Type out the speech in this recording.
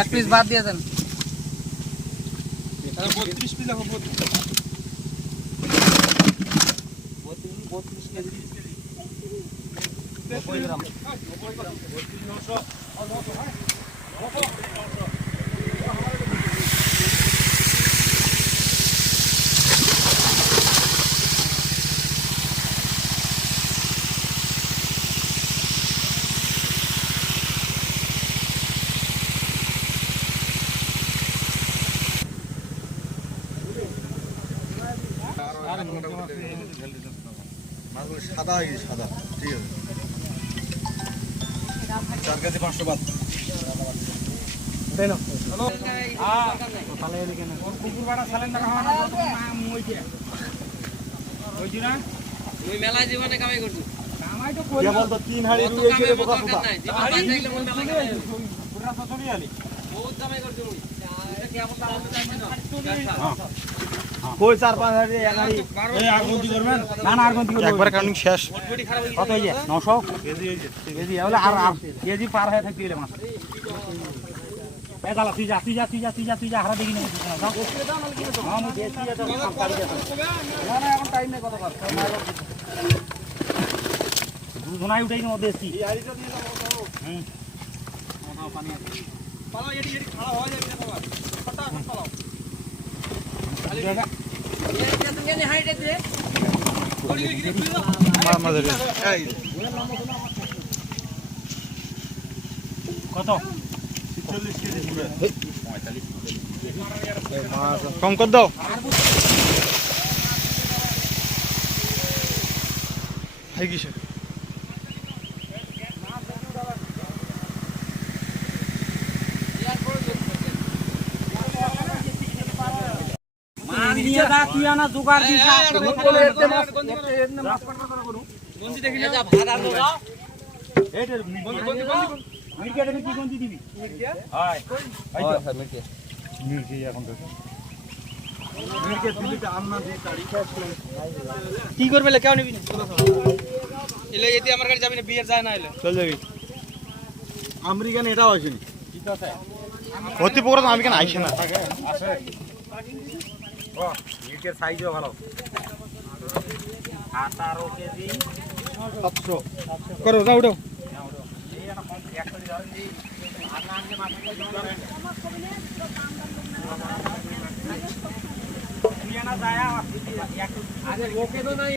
এক পিস বাদ দিয়ে দেন। 32 পিস দেখো 32 কেজি 90 গ্রাম 900 সাদা হয়ে গেছে সাদা ঠিক আছে 4 কেজি 500 বাদ দেন হ্যালো তাহলে এদিকে না ওর কুকুর বাড়া সালেন না খাওয়া না নাম হইছে হইছে না তুমি মেলা জীবনে কামাই করছো কামাই তো কই কেবল তো 3 হাড়ি রুই এসে বোকা পোকা হাড়ি দেখলে মন মেলা কামাই পুরা সচরি আলি বহুত কামাই করছো এটা কি আপন দাম চাইছেন না কই 4-5 হাড়ি এক হাড়ি এই আরগন্তি করবেন না না আরগন্তি করবেন একবার কাউন্টিং শেষ কত হইছে 900 কেজি হইছে কেজি হলে আর কেজি পার হয়ে থাকতে গেলে মাছ এই গালা তুই যা হারা দেখি না যাও হ্যাঁ আমি দেখি যা তো কালি যা না না এখন টাইম নেই কত কর দুজনাই উঠাই না দেশি এই হাড়িটা দিয়ে দাও হুম নাও পানি আছে পালাও এডি খাড়া হয়ে যাবে না বাবা ফটাফট পালাও খালি দেখা এই কে তুমি নে হাইটে দে মার মার দে এই কত 40 কেজি পুরো 45 কম কর দাও হাই কিসে নিয়ে দা কি আনা জোগাড় দিছ মাছ কাটা করু গন্ডি দেখি না ভাত আর দাও এইটার মিরকে দেবি কি গন্ডি দিবি মিরকে হয় হয় স্যার মিরকে মিরকে এখন দেখো মিরকে দিবিটা আন্না দি তাড়ি কি করবে লে কেউ নিবি এলে এতে আমার কাছে যাবি না বিয়ের যায় না এলে চল যাবি আমেরিকান এটাও আসেনি ঠিক আছে অতি প্রোগ্রাম আমি কেন আইছে না আসে ও মিরকের সাইজও ভালো 18 কেজি 700 করো যাও দাও আগে লোকে তো নাই